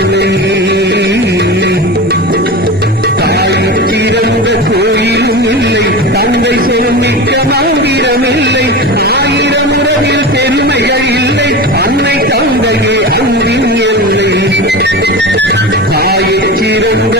இல்லை. தாய் சிறந்த கோயிலும் இல்லை, தந்தை சொல்மிக்க மந்திரமில்லை, 1000 உறவில் பெருமைகள் இல்லை, அன்னை தந்தையே அன்பின் எல்லை. தாயை சிறந்த